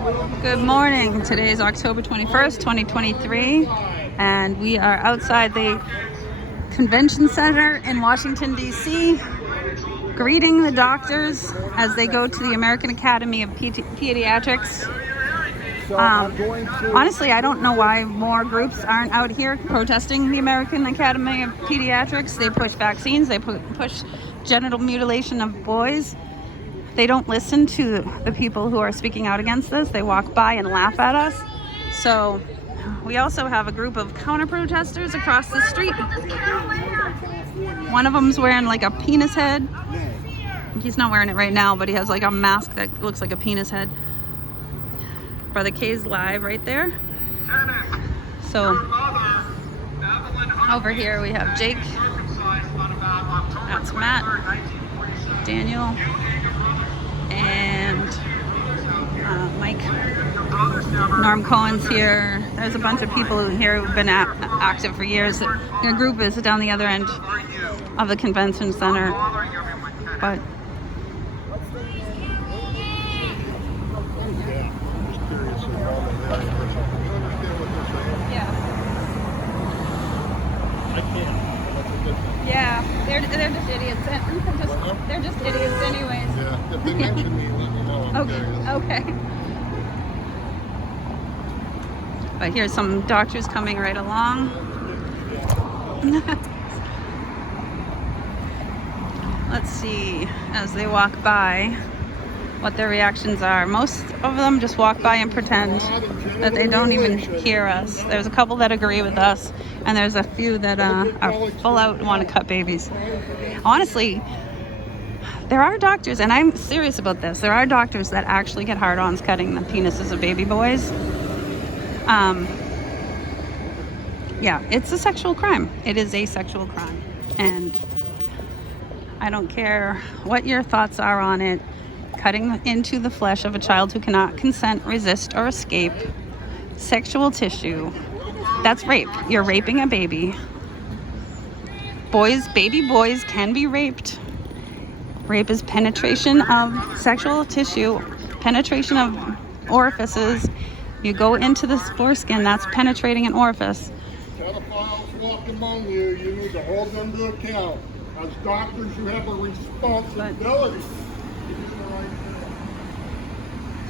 Good morning. Today is October 21st, 2023, and we are outside the Convention Center in Washington, D.C., greeting the doctors as they go to the American Academy of Pediatrics. Honestly, I don't know why more groups aren't out here protesting the American Academy of Pediatrics. They push vaccines, they push genital mutilation of boys. They don't listen to the people who are speaking out against this. They walk by and laugh at us. So we also have a group of counter-protesters across the street. One of them's wearing like a penis head. He's not wearing it right now, but he has like a mask that looks like a penis head. Brother K's live right there. So over here we have Jake. That's Matt. Daniel. And Mike. Norm Cohen's here. There's a bunch of people here who've been active for years. Their group is down the other end of the convention center. But yeah, they're just idiots. They're just idiots anyways. Yeah, if they mention me, let me know. Okay. But here's some doctors coming right along. Let's see, as they walk by, what their reactions are. Most of them just walk by and pretend that they don't even hear us. There's a couple that agree with us, and there's a few that are full out and want to cut babies. Honestly, there are doctors, and I'm serious about this, there are doctors that actually get hard-ons cutting the penises of baby boys. Yeah, it's a sexual crime. It is a sexual crime. And I don't care what your thoughts are on it. Cutting into the flesh of a child who cannot consent, resist, or escape sexual tissue, that's rape. You're raping a baby. Baby boys can be raped. Rape is penetration of sexual tissue, penetration of orifices. You go into the foreskin, that's penetrating an orifice. Pedophiles walk among you, you need to hold them to account. As doctors, you have a responsibility.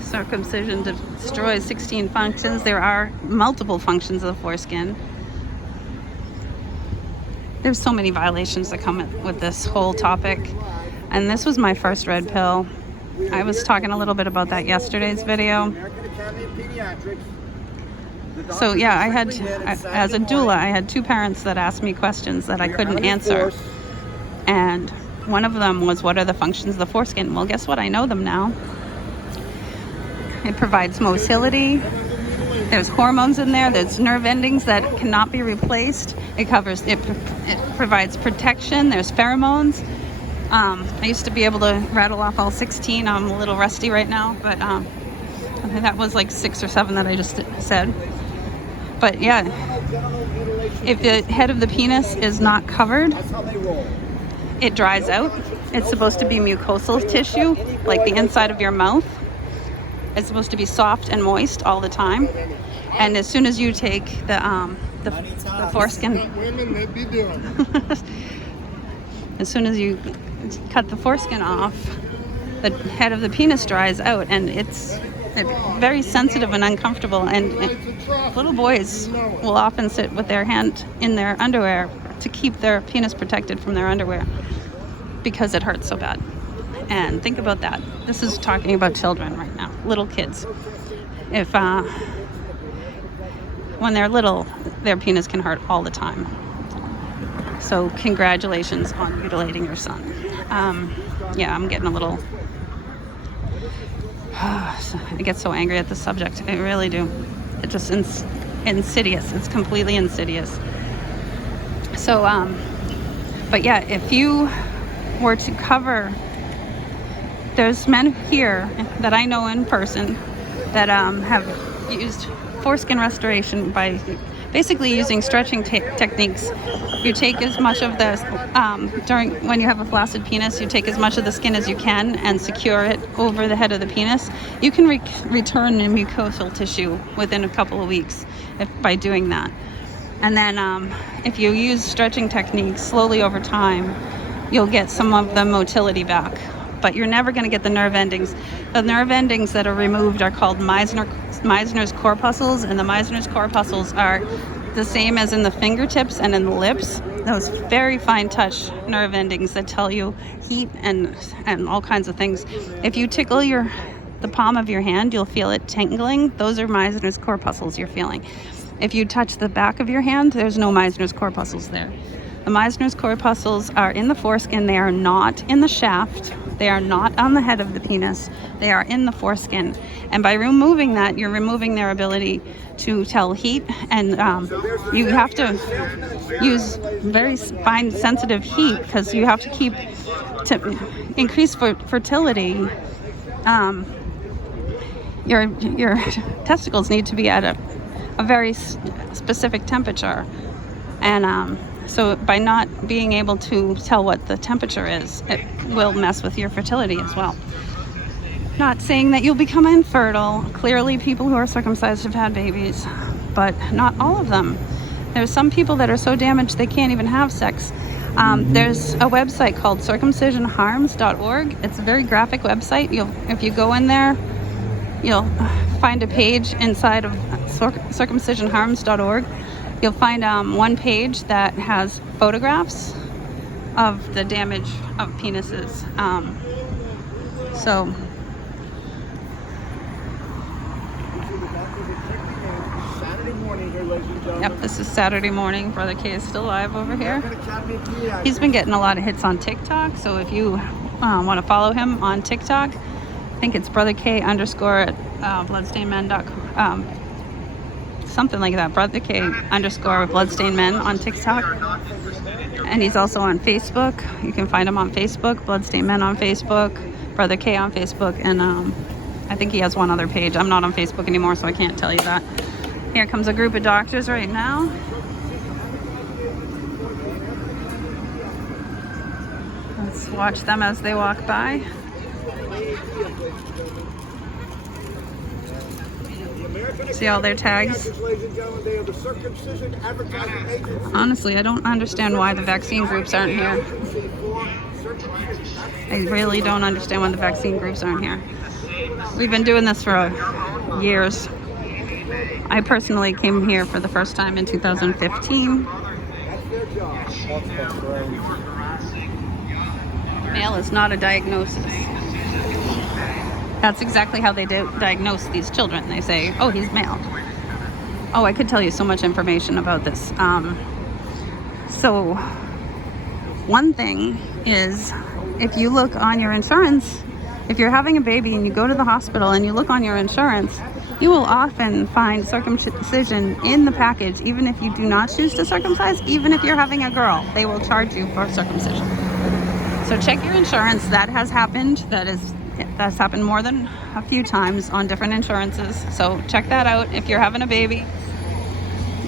Circumcision destroys 16 functions. There are multiple functions of the foreskin. There's so many violations that come with this whole topic. And this was my first red pill. I was talking a little bit about that yesterday's video. So yeah, I had, as a doula, I had two parents that asked me questions that I couldn't answer. And one of them was, what are the functions of the foreskin? Well, guess what? I know them now. It provides motility. There's hormones in there. There's nerve endings that cannot be replaced. It provides protection. There's pheromones. I used to be able to rattle off all 16. I'm a little rusty right now, but that was like 6 or 7 that I just said. But yeah, if the head of the penis is not covered, it dries out. It's supposed to be mucosal tissue, like the inside of your mouth. It's supposed to be soft and moist all the time. And as soon as you take the foreskin, as soon as you cut the foreskin off, the head of the penis dries out, and it's very sensitive and uncomfortable. And little boys will often sit with their hand in their underwear to keep their penis protected from their underwear because it hurts so bad. And think about that. This is talking about children right now, little kids. If when they're little, their penis can hurt all the time. So congratulations on mutilating your son. Yeah, I'm getting a little, I get so angry at this subject. I really do. It's just insidious. It's completely insidious. So, but yeah, if you were to cover, there's men here that I know in person that have used foreskin restoration by basically using stretching techniques. You take as much of the, when you have a flaccid penis, you take as much of the skin as you can and secure it over the head of the penis. You can return the mucosal tissue within a couple of weeks by doing that. And then if you use stretching techniques slowly over time, you'll get some of the motility back. But you're never going to get the nerve endings. The nerve endings that are removed are called Meissner's corpuscles, and the Meissner's corpuscles are the same as in the fingertips and in the lips. Those very fine touch nerve endings that tell you heat and all kinds of things. If you tickle the palm of your hand, you'll feel it tingling. Those are Meissner's corpuscles you're feeling. If you touch the back of your hand, there's no Meissner's corpuscles there. The Meissner's corpuscles are in the foreskin. They are not in the shaft. They are not on the head of the penis. They are in the foreskin. And by removing that, you're removing their ability to tell heat. And you have to use very fine, sensitive heat because you have to keep, to increase fertility. Your testicles need to be at a very specific temperature. And so by not being able to tell what the temperature is, it will mess with your fertility as well. Not saying that you'll become infertile. Clearly, people who are circumcised have had babies, but not all of them. There's some people that are so damaged they can't even have sex. There's a website called circumcisionharms.org. It's a very graphic website. If you go in there, you'll find a page inside of circumcisionharms.org. You'll find one page that has photographs of the damage of penises. Yep, this is Saturday morning. Brother K is still alive over here. He's been getting a lot of hits on TikTok, so if you want to follow him on TikTok, I think it's Brother K _ at bloodstainedmen.com. Something like that, Brother K _ Bloodstained Men on TikTok. And he's also on Facebook. You can find him on Facebook, Bloodstained Men on Facebook, Brother K on Facebook, and I think he has one other page. I'm not on Facebook anymore, so I can't tell you that. Here comes a group of doctors right now. Let's watch them as they walk by. See all their tags? Honestly, I don't understand why the vaccine groups aren't here. I really don't understand why the vaccine groups aren't here. We've been doing this for years. I personally came here for the first time in 2015. Male is not a diagnosis. That's exactly how they diagnose these children. They say, oh, he's male. Oh, I could tell you so much information about this. So one thing is, if you look on your insurance, if you're having a baby and you go to the hospital and you look on your insurance, you will often find circumcision in the package, even if you do not choose to circumcise. Even if you're having a girl, they will charge you for circumcision. So check your insurance. That has happened. That's happened more than a few times on different insurances. So check that out. If you're having a baby,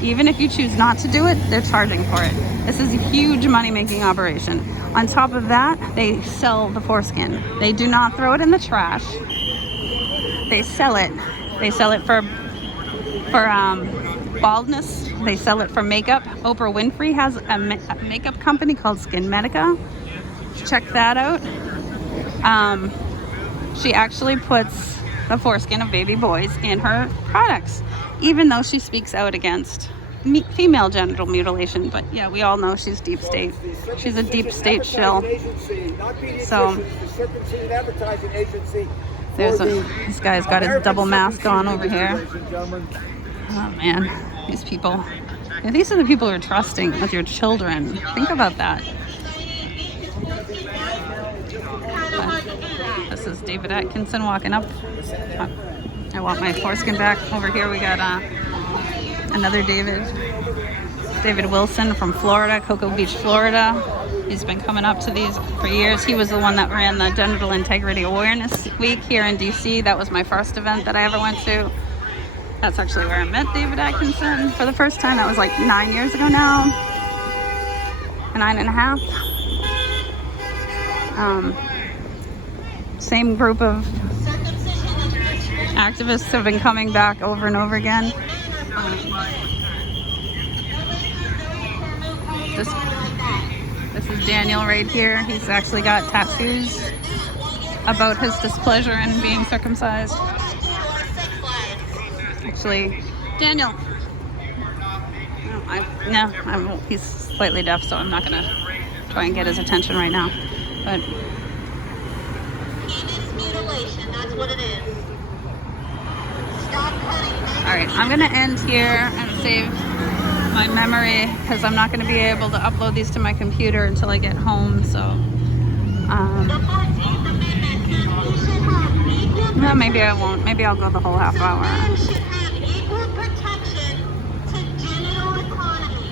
even if you choose not to do it, they're charging for it. This is a huge money-making operation. On top of that, they sell the foreskin. They do not throw it in the trash. They sell it. They sell it for baldness. They sell it for makeup. Oprah Winfrey has a makeup company called Skin Medica. Check that out. She actually puts the foreskin of baby boys in her products, even though she speaks out against female genital mutilation. But yeah, we all know she's deep state. She's a deep state shill. So this guy's got his double mask on over here. Oh man, these people. Yeah, these are the people who are trusting with your children. Think about that. This is David Atkinson walking up. I want my foreskin back. Over here we got another David Wilson from Florida, Cocoa Beach, Florida. He's been coming up to these for years. He was the one that ran the Genital Integrity Awareness Week here in DC. That was my first event that I ever went to. That's actually where I met David Atkinson for the first time. That was like 9 years ago now. 9.5. Same group of activists have been coming back over and over again. This is Daniel right here. He's actually got tattoos about his displeasure in being circumcised. Actually, Daniel. He's slightly deaf, so I'm not gonna try and get his attention right now. But penis mutilation, that's what it is. Stop cutting. all right, I'm gonna end here and save my memory because I'm not gonna be able to upload these to my computer until I get home. So, no, maybe I won't. Maybe I'll go the whole half hour. Should have equal protection to genital economy.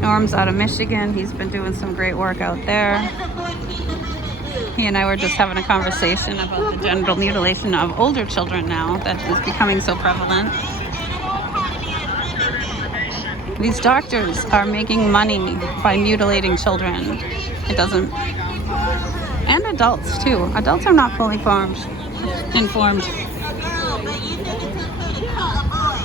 Norm's out of Michigan. He's been doing some great work out there. What does the 14th Amendment do? He and I were just having a conversation about the genital mutilation of older children now that is becoming so prevalent. These doctors are making money by mutilating children. It doesn't... And adults, too. Adults are not fully informed. A girl, but you think it's okay to cut a boy.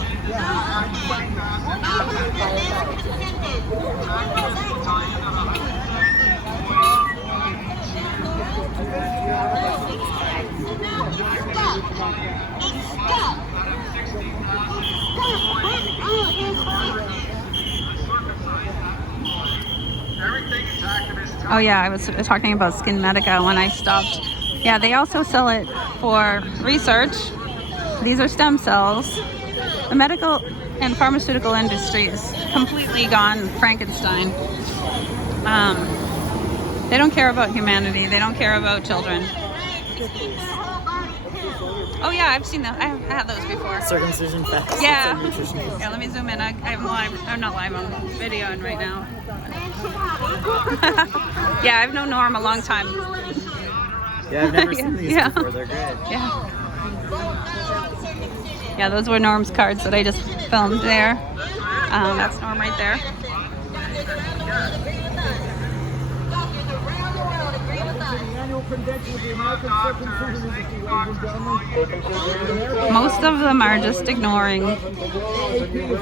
Oh yeah, I was talking about Skin Medica when I stopped. Yeah, they also sell it for research. These are stem cells. The medical and pharmaceutical industry is completely gone Frankenstein. They don't care about humanity. They don't care about children. Oh yeah, I've seen that. I've had those before. Circumcision facts. Yeah. Yeah, let me zoom in. I'm live. I'm not live. I'm videoing right now. Yeah, I've known Norm a long time. Yeah, I've never seen these Yeah. before. They're good. Yeah. Yeah, those were Norm's cards that I just filmed there. That's Norm right there. Most of them are just ignoring.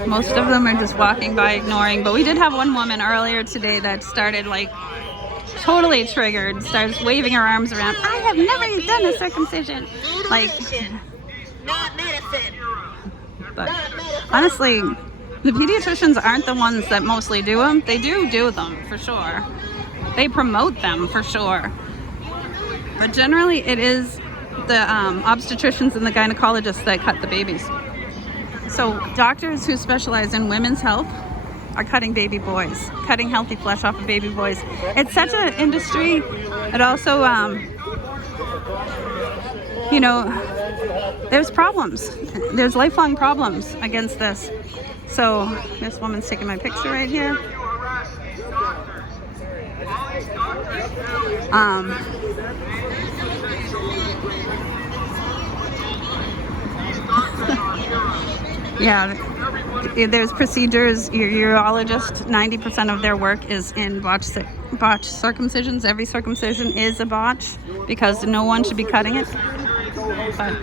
Most of them are just walking by ignoring. But we did have one woman earlier today that started like totally triggered, starts waving her arms around. I have never done a circumcision. Like, Not medicine. but honestly, the pediatricians aren't the ones that mostly do them. They do them for sure. They promote them for sure. But generally, it is the obstetricians and the gynecologists that cut the babies. So doctors who specialize in women's health are cutting baby boys, cutting healthy flesh off of baby boys. It's such an industry. It also, you know, there's problems. There's lifelong problems against this. So this woman's taking my picture right here. Yeah, there's procedures. Your urologist, 90% of their work is in botched circumcisions. Every circumcision is a botch because no one should be cutting it. But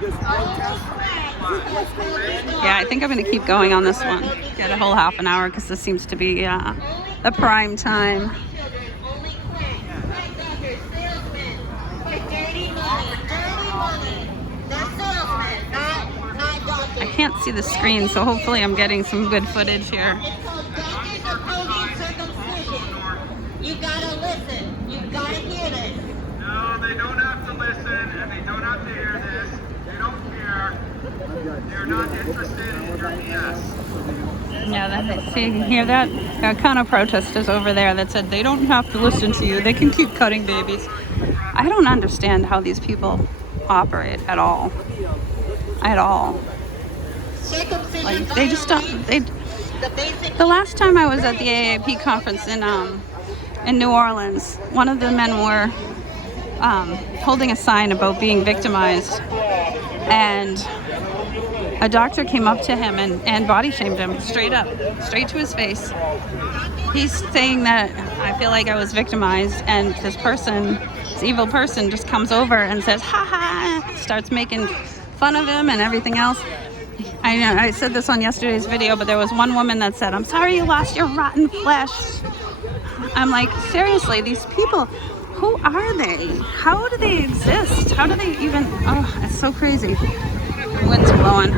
yeah, I think I'm going to keep going on this one. Get a whole half an hour because this seems to be the prime time. I can't see the screen, so hopefully I'm getting some good footage here. You gotta listen. You gotta hear this. No, they don't have to listen and they don't have to hear this. They don't care. They're not interested in your BS. Yeah, see, you hear that? There are counter protesters over there that said they don't have to listen to you. They can keep cutting babies. I don't understand how these people operate at all. At all. Like, they just don't. The last time I was at the AAP conference in New Orleans, one of the men were holding a sign about being victimized, and A doctor came up to him and body shamed him straight up, straight to his face. He's saying that I feel like I was victimized, and this person, this evil person, just comes over and says, ha ha, starts making fun of him and everything else. I know I said this on yesterday's video, but there was one woman that said, I'm sorry you lost your rotten flesh. I'm like, seriously, these people, who are they? How do they exist? How do they even, oh, it's so crazy. The wind's blowing.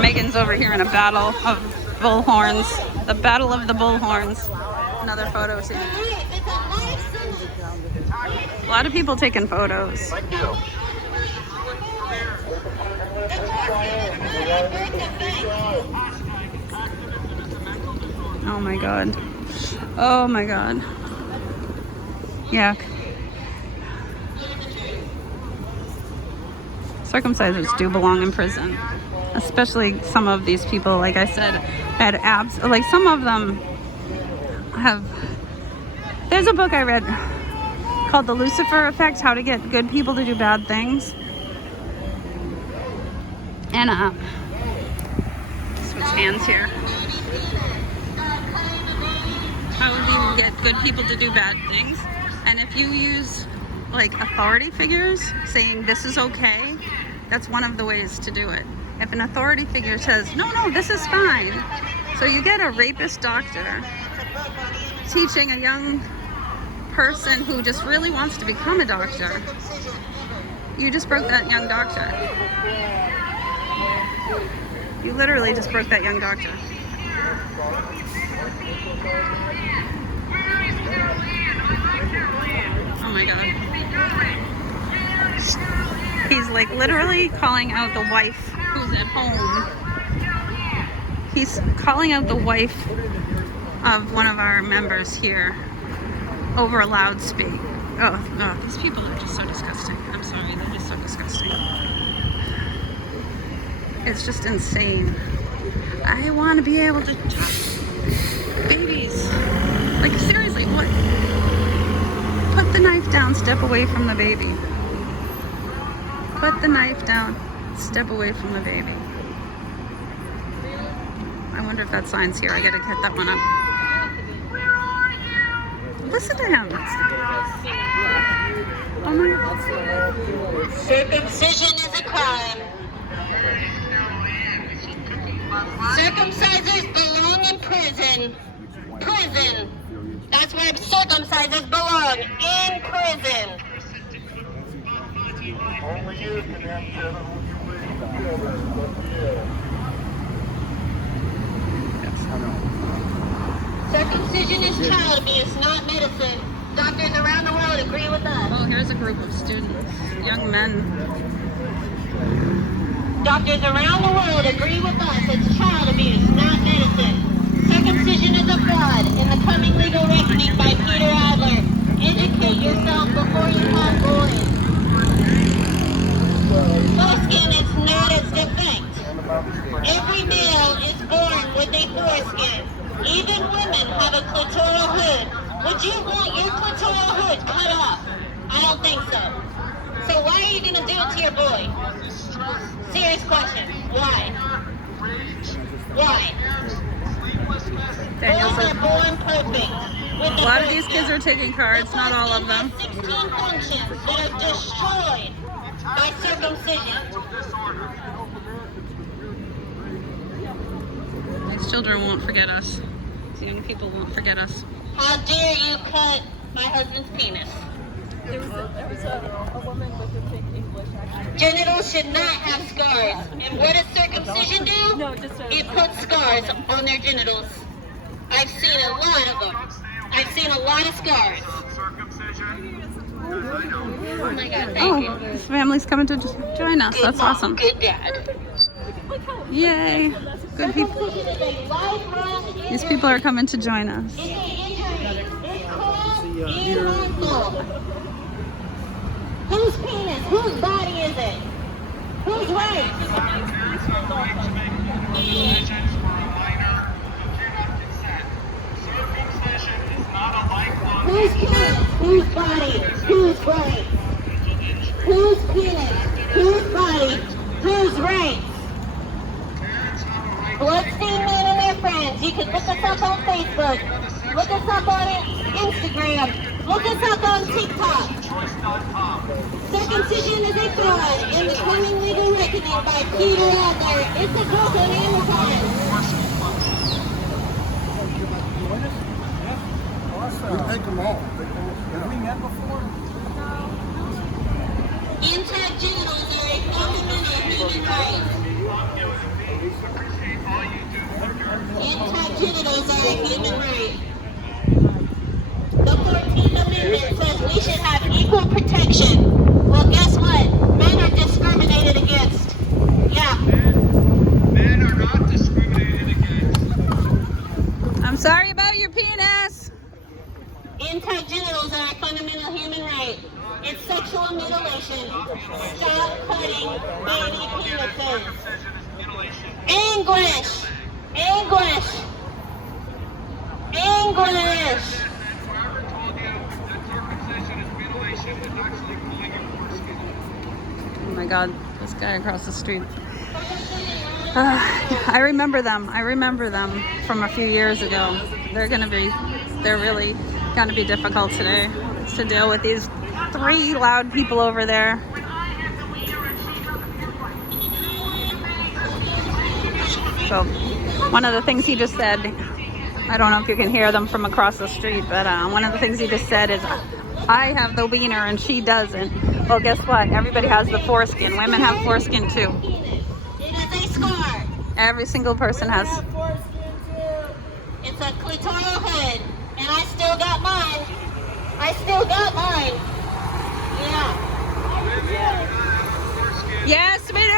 Megan's over here in a battle of bullhorns. The battle of the bullhorns. Another photo too. A lot of people taking photos. Oh my god. Oh my god. Yeah. Circumcisers do belong in prison. Especially some of these people, like I said, had abs. Like some of them have. There's a book I read called The Lucifer Effect, How to Get Good People to Do Bad Things. And switch hands here. How do you get good people to do bad things? And if you use like authority figures saying this is okay, that's one of the ways to do it. If an authority figure says, no, this is fine. So you get a rapist doctor teaching a young person who just really wants to become a doctor. You just broke that young doctor. You literally just broke that young doctor. Oh my god. He's like literally calling out the wife who's at home. He's calling out the wife of one of our members here over a loudspeaker. Oh no, these people are just so disgusting. I'm sorry, they're just so disgusting. It's just insane. I want to be able to touch babies. Like seriously, what? Put the knife down, step away from the baby. Put the knife down, step away from the baby. I wonder if that sign's here. I gotta hit that one up. Listen to him. Oh my god. Circumcision is a crime. Circumcisers belong in prison. Prison. That's where circumcisers belong. In prison. Only you can have children. Circumcision is child abuse, not medicine. Doctors around the world agree with us. Oh, here's a group of students, young men. Doctors around the world agree with us. It's child abuse, not medicine. Circumcision is a fraud. In the coming legal reckoning by Peter Adler, educate yourself before you have boys. Foreskin is not a defect. Every male is born with a foreskin. Even women have a clitoral hood. Would you want your clitoral hood cut off? I don't think so. So why are you going to do it to your boy? Serious question. Why? Why? Daniel Boys says, are born perfect. a lot of these kids are taking cards, not all of them. 16 functions that are destroyed by circumcision. These children won't forget us. These young people won't forget us. How dare you cut my husband's penis? There was a woman with a thick English accent. Genitals should not have scars. And what does circumcision do? No, just It puts scars on their genitals. I've seen a lot of them. I've seen a lot of scars. Oh my god, thank you. Oh, this family's coming to join us. Good That's mom, awesome. good dad. Yay. Good people. Circumcision is a lifelong injury. These people are coming to join us. It's an injury. It's cruel and harmful. Whose penis? Whose body is it? Whose right? Whose Look us up on Facebook. Look us up on Instagram. Look us up on TikTok. Circumcision is a fraud in the coming legal reckoning by Peter Adler. It's a book on Amazon. We take them all. Intact genitals are a fundamental human right. Intact genitals are a human right. The 14th Amendment says we should have equal protection. Well, guess what? Men are discriminated against. Yeah. Men are not discriminated against. I'm sorry about your penis. Intact genitals are a fundamental human right. It's sexual mutilation. Stop cutting baby penises. English! English! English! Whoever told you that circumcision is mutilation is actually pulling your foreskin. Oh my God, this guy across the street. I remember them. I remember them from a few years ago. They're really gonna be difficult today to deal with these 3 loud people over there. So one of the things he just said, I don't know if you can hear them from across the street, but one of the things he just said is, I have the wiener and she doesn't. Well, guess what? Everybody has the foreskin. Women have foreskin too. It is a scar. Every single person has. It's a clitoral hood. And I still got mine. I still got mine. Yeah. Yes, we do!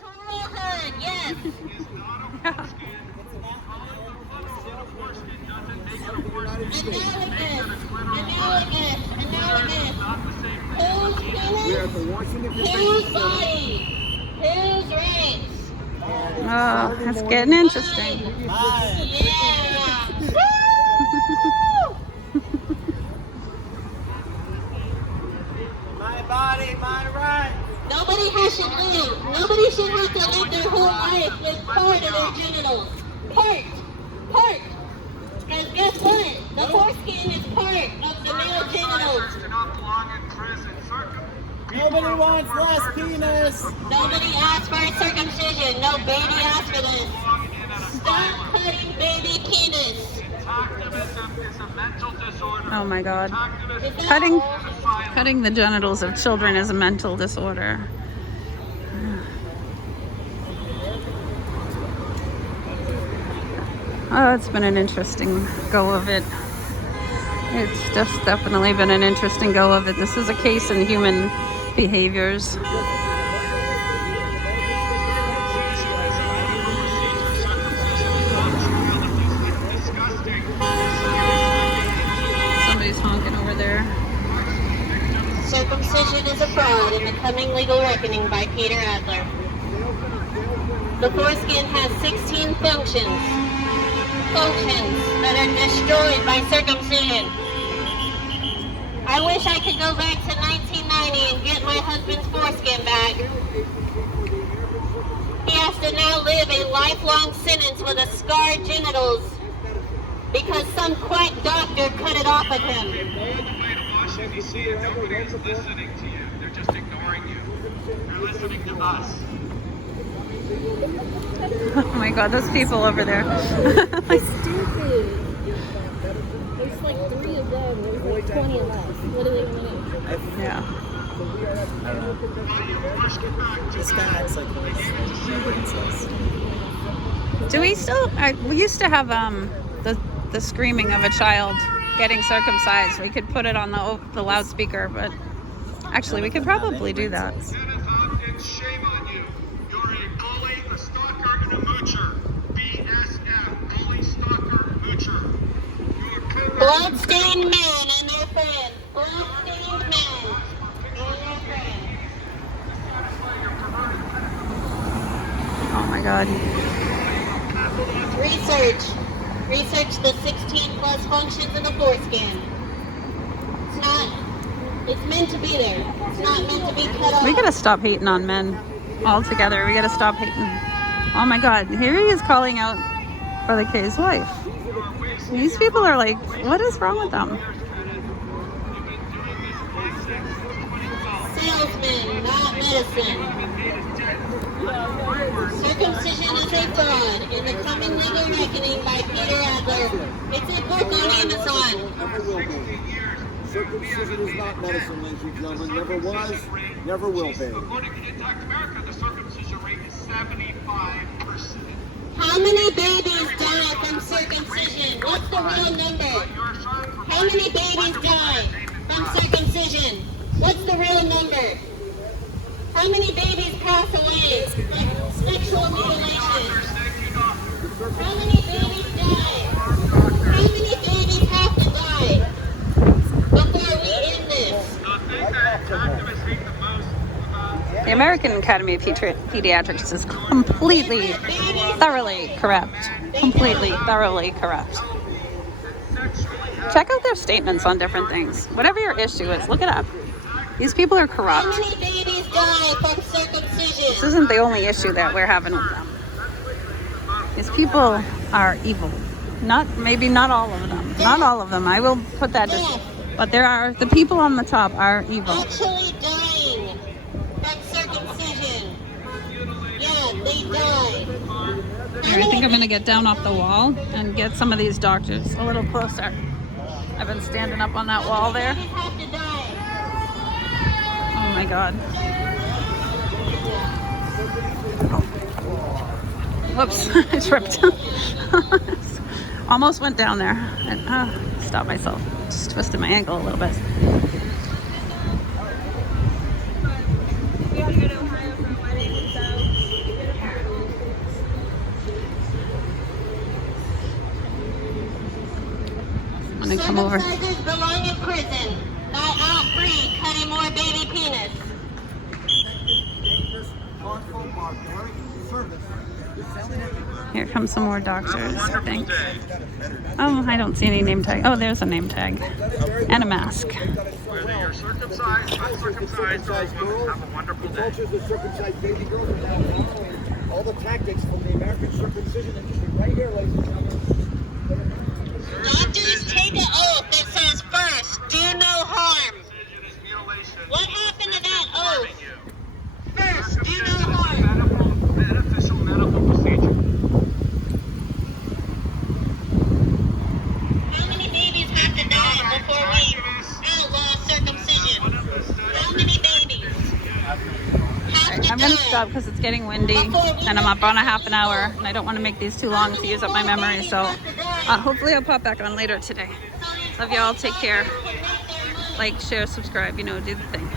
Clitoral hood, yes. Analogous. Whose penis? Whose body? Whose rights? Oh, it's getting interesting. Yeah. Woo! My body, my right. Nobody has to live. Nobody should have to live their whole life with part of their genitals. Part. Because guess what? The foreskin is part of the male genitals. Do not belong in prison. Nobody wants less penis. Nobody asked for a circumcision. No baby asked for this. Stop cutting baby penis. Activism is a mental disorder. Oh my God. Activism Is that Cutting, all? cutting the genitals of children is a mental disorder. Oh, it's been an interesting go of it. It's just definitely been an interesting go of it. This is a case in human behaviors. Somebody's honking over there. Circumcision is a fraud in the coming legal reckoning by Peter Adler. The foreskin has 16 functions that are destroyed by circumcision. I wish I could go back to 1990 and get my husband's foreskin back. He has to now live a lifelong sentence with a scarred genitals because some quack doctor cut it off of him. All the way to Washington, D.C., and nobody is listening to you. They're just ignoring you. They're listening to us. Oh my God, those people over there. Stupid. There's like 3 of them. There's like 20 of us. What do they want to do? Yeah. This guy acts like a Do we still? We used to have the screaming of a child getting circumcised. We could put it on the loudspeaker, but actually we could probably do that. Dennis Hopkins, shame on you. You're a bully, a stalker, and a moocher. BSM, bully, stalker, moocher. You're a co- Bloodstained men and their friends. Bloodstained men and their friends. Oh my God. Research the 16 plus functions of the foreskin. It's meant to be there. It's not meant to be cut off. We gotta stop hating on men altogether. We gotta stop hating. Oh my God, here he is calling out for the K's wife. These people are like, what is wrong with them? Salesman, not medicine. Circumcision is a fraud. In the coming legal reckoning by Peter Adler. It's a book on Amazon. Never will be. Circumcision is not medicine, ladies and gentlemen. Never was, never will be. According to Intact America, the circumcision rate is 75%. How many babies die from circumcision? What's the real number? How many babies die from circumcision? What's the real number? How many babies pass away from sexual mutilation? How many babies die? How many babies have to die before we end this? The American Academy of Pediatrics is completely, thoroughly corrupt. Completely, thoroughly corrupt. Check out their statements on different things. Whatever your issue is, look it up. These people are How corrupt. many babies die from circumcision? This isn't the only issue that we're having with them. These people are evil. Maybe not all of them. Not all of them. I will put that but the people on the top are evil. Actually dying from circumcision. Yeah, they die. Here, I think I'm gonna get down off the wall and get some of these doctors a little closer. I've been standing up on that wall there. Babies have to die. Oh my God. Whoops, I tripped. Almost went down there and stopped myself. Just twisted my ankle a little bit. I'm gonna come over. Circumcisers belong in prison, not out free cutting more baby penis. Here come some more doctors, I think. Oh, I don't see any name tag. Oh, there's a name tag. And a mask. Whether you're circumcised, uncircumcised, or have a wonderful day. Cultures of circumcised baby girls are now following all the tactics from the American circumcision industry right here, ladies and gentlemen. Doctors take an oath that says first, do no harm. Circumcision is mutilation. What happened to that oath? Harming you. First, do no Circumcision is a harm. beneficial medical procedure. How many babies have to die before we outlaw circumcision? How many babies have to I'm gonna die? stop because it's getting windy and I'm up on a half an hour and I don't want to make these too long to use up my memory. So hopefully I'll pop back on later today. Love y'all. Take care. Like, share, subscribe. You know, do the thing.